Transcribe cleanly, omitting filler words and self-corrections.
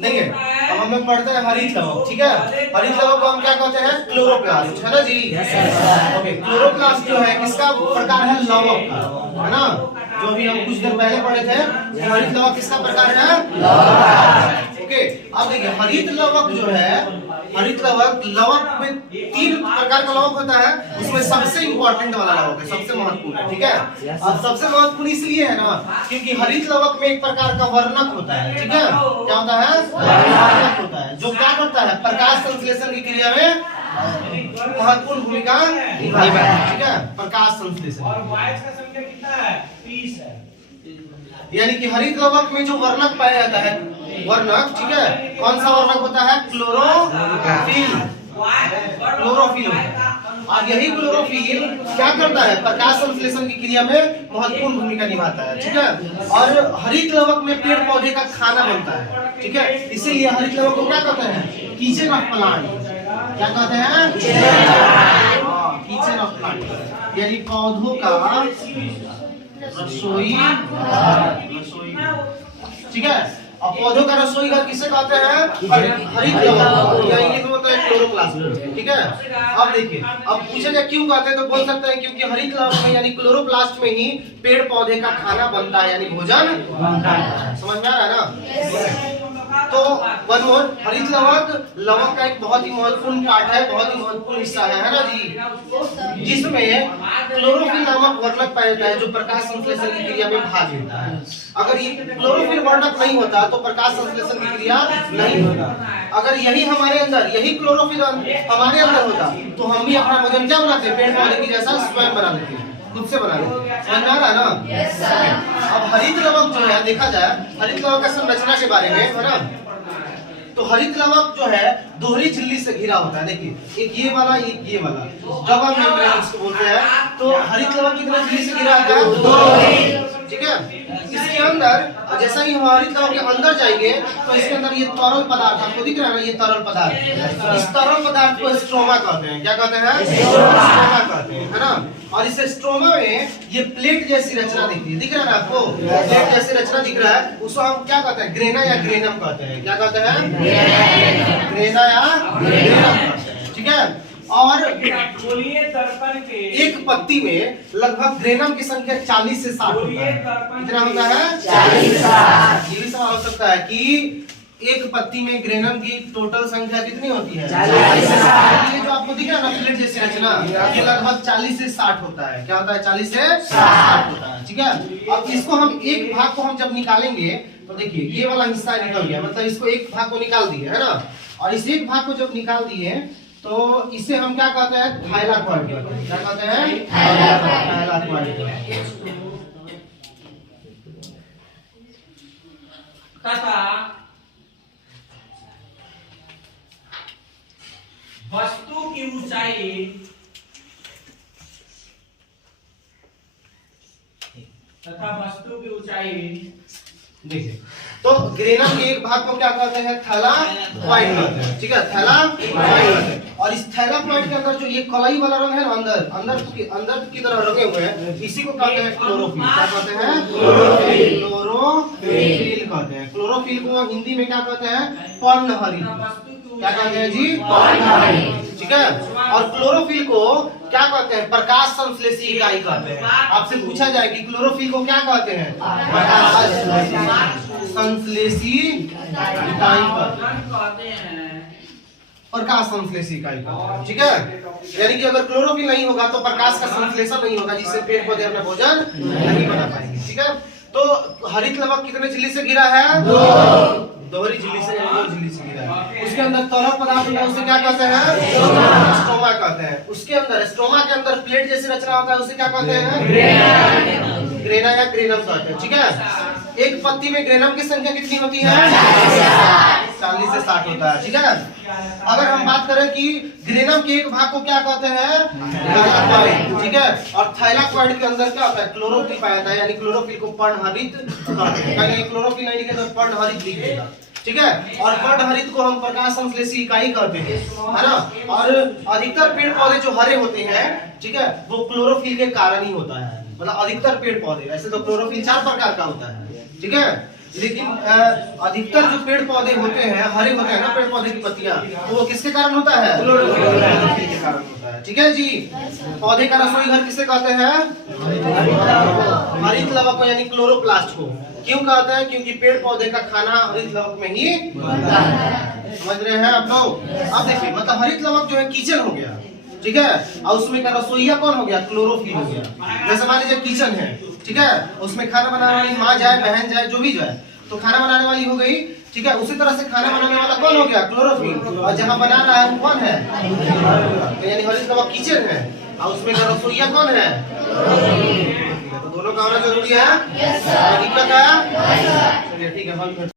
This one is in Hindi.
देखिए अब हमें पढ़ते हैं हरित लवक, ठीक है। हरित लवक को हम क्या कहते हैं? क्लोरोप्लास्ट, है ना जी? ओके, क्लोरोप्लास्ट जो है किसका प्रकार है? लवक का, है ना? जो भी हम कुछ देर पहले पढ़े थे, हरित लवक किसका प्रकार है? लवक। ओके, अब देखिए हरित लवक जो है, हरित लवक, लवक में 3 प्रकार का लवक होता है, उसमें सबसे इंपॉर्टेंट वाला लवक है, सबसे महत्वपूर्ण है, ठीक है। अब सबसे महत्वपूर्ण इसलिए है ना क्योंकि हरित लवक में एक प्रकार का वर्णक होता है, ठीक है। क्या होता है? वर्णक होता है, जो क्या करता है? प्रकाश संश्लेषण की क्रिया में महत्वपूर्ण भूमिका निभाता है, ठीक है। प्रकाश संश्लेषण, और वाइस का संख्या कितना है? 30 है। यानी कि हरित लवक में जो वर्णक पाया जाता है, वर्णक, ठीक है, कौन सा वर्णक होता है? Chlorophyll, chlorophyll. और यही क्लोरोफिल क्या करता है? प्रकाश संश्लेषण की क्रिया में महत्वपूर्ण भूमिका निभाता है, ठीक है। और हरित लवक में पेड़ पौधे का खाना बनता है, ठीक है। इसीलिए हरित लवक को क्या कहते हैं? Kitchen of plant. क्या कहते हैं? किचन ऑफ प्लांट, यानी पौधों का रसोई, ठीक है। अब पौधों का रसोई घर किसे कहते हैं? हरित लवक, या इंग्लिश में होता है क्लोरोप्लास्ट, ठीक है। अब देखिए, अब पूछेगा क्यों कहते हैं, तो बोल सकते हैं क्योंकि हरित लवक में यानी क्लोरोप्लास्ट में ही पेड़ पौधे का खाना बनता है, यानी भोजन बनता है। समझ में आ रहा है ना? तो वन मोर, हरित लवक लवक का एक बहुत ही महत्वपूर्ण पार्ट है, बहुत ही महत्वपूर्ण हिस्सा है ना जी, जिसमें क्लोरोफिल नामक वर्णक पाया जाता है जो प्रकाश संश्लेषण की क्रिया में भाग लेता है। अगर ये क्लोरोफिल वर्णक नहीं होता तो प्रकाश संश्लेषण की क्रिया नहीं होता। अगर यही हमारे अंदर, यही क्लोरोफिल हमारे अंदर होता तो हम भी अपना भोजन क्या बनाते? पेड़ पौधे की जैसा स्वयं बना लेते, खुद से बना लेते। समझ में आ रहा है ना? yes, अब हरित लवक जो है, देखा जाए हरित लवक का संरचना के बारे में, है ना, तो हरित लवक जो है दोहरी झिल्ली से घिरा होता है। देखिए एक ये वाला, एक ये वाला, डबल मेम्ब्रेन इसको बोलते हैं। तो हरित लवक कितने झिल्ली से घिरा होता है? दोहरी, ठीक है। इसके अंदर जैसा ही हम हरित लवक के अंदर जाएंगे तो इसके अंदर ये तरल पदार्थ आपको दिख रहा है ना, ये तरल पदार्थ, इस तरल पदार्थ को स्ट्रोमा कहते हैं। क्या कहते हैं? स्ट्रोमा कहते हैं, है ना। और इस स्ट्रोमा में ये प्लेट जैसी रचना दिख रही है, दिख रहा है ना आपको? प्लेट जैसी रचना दिख रहा है, उसको हम क्या कहते हैं? ग्रेना या ग्रेनम कहते हैं। क्या कहते हैं? ग्रेना या ग्रेनम कहते हैं, ठीक है। और दर्पण के एक पत्ती में लगभग ग्रेनम की संख्या 40 से 60 होता है। कितना होता है? 40 से 60। ये भी सवाल हो सकता है कि एक पत्ती में ग्रेनम की टोटल संख्या कितनी होती है? 40 से 60। ये जो आपको दिख रहा है ना प्लेट जैसी रचना, ये लगभग 40 से 60 होता है। क्या होता है? 40 से 60 होता है, ठीक है। अब इसको हम एक भाग को हम जब निकालेंगे तो देखिए ये वाला हिस्सा निकल गया, मतलब इसको एक भाग को निकाल दिए, है ना। और इस एक भाग को जब निकाल दिए तो इसे हम क्या कहते हैं? थाइलाकॉइड कहते हैं। क्या कहते हैं? थाइलाकॉइड। तथा वस्तु की ऊंचाई देखिए तो ग्रेनम के एक भाग को क्या कहते हैं? थैलाकॉइड कहते हैं, ठीक है। थैलाकॉइड कहते हैं। और इस थैलाकॉइड के अंदर जो ये कलाई वाला रंग है ना, अंदर की तरह रंगे हुए हैं, इसी को कहते हैं क्लोरोफिल। क्या कहते हैं? क्लोरोफिल। क्लोरोफिल कहते हैं। क्लोरोफिल को हिंदी में क्या कहते हैं? पर्णहरित। क्या कहते हैं जी? पर्णहरित, ठीक है। और क्लोरोफिल को क्या कहते हैं? प्रकाश संश्लेषी इकाई कहते हैं। आपसे पूछा जाए कि क्लोरोफिल को क्या कहते हैं? प्रकाश संश्लेषी इकाई कहते हैं। प्रकाश संश्लेषी इकाई कहते हैं, ठीक है। यानी कि अगर क्लोरोफिल नहीं होगा तो प्रकाश का संश्लेषण नहीं होगा, जिससे पेड़ पौधे अपना भोजन नहीं बना पाएंगे, ठीक है। तो हरित लवक कितने झिल्ली से घिरा है? दोहरी झिल्ली से, दो झिल्ली से घिरा है। उसके अंदर तरल पदार्थ होता है, उसे क्या कहते हैं? स्ट्रोमा कहते हैं। उसके अंदर स्ट्रोमा के अंदर प्लेट जैसी रचना होता है, उसे क्या कहते हैं? ग्रेना या ग्रेनम कहते हैं, ठीक है। एक पत्ती में ग्रेनम की संख्या कितनी होती है? 40 से 60 होता है, ठीक है। अगर हम बात करें कि ग्रेनम के एक भाग को क्या कहते हैं? थैलाकॉइड, ठीक है। और थैलाकॉइड के अंदर क्या होता है? क्लोरोफिल पाया जाता है, यानी क्लोरोफिल को पर्णहरित कहते हैं। कहीं क्लोरोफिल नहीं लिखे तो पर्णहरित लिखिएगा, ठीक है। और पर्णहरित को हम प्रकाश संश्लेषी इकाई कहते हैं, है ना। और अधिकतर पेड़ पौधे जो हरे होते हैं, ठीक है, वो क्लोरोफिल के कारण ही होता है। मतलब अधिकतर पेड़ पौधे, ऐसे तो क्लोरोफिल 4 प्रकार का होता है, ठीक है। लेकिन अधिकतर जो पेड़ पौधे होते हैं हरे होते हैं ना पेड़ पौधे की पत्तियां, तो वो किसके कारण होता है? क्लोरोफिल के कारण होता है। ठीक है जी। पौधे का रसोई घर किसे कहते हैं? हरित लवक को यानी क्लोरोप्लास्ट को। क्यों कहते हैं? क्योंकि पेड़ पौधे का खाना हरित लवक में ही बनता है। समझ रहे हैं आप लोग? अब देखिए, मतलब हरित लवक जो है किचन हो गया, ठीक है, और उसमें का रसोईया कौन हो गया? क्लोरोफिल हो गया। जैसे मान लीजिए किचन है, ठीक है, उसमें खाना बनाने वाली माँ जाए, बहन जाए, जो भी जाए, तो खाना बनाने वाली हो गई, ठीक है। उसी तरह से खाना बनाने वाला कौन हो गया? क्लोरोफिल। और जहाँ बना रहा है वो कौन है? यानी हरित लवक किचन है, और उसमें का रसोईया कौन है? तो दोनों का होना जरूरी है। दिक्कत है? चलिए ठीक है।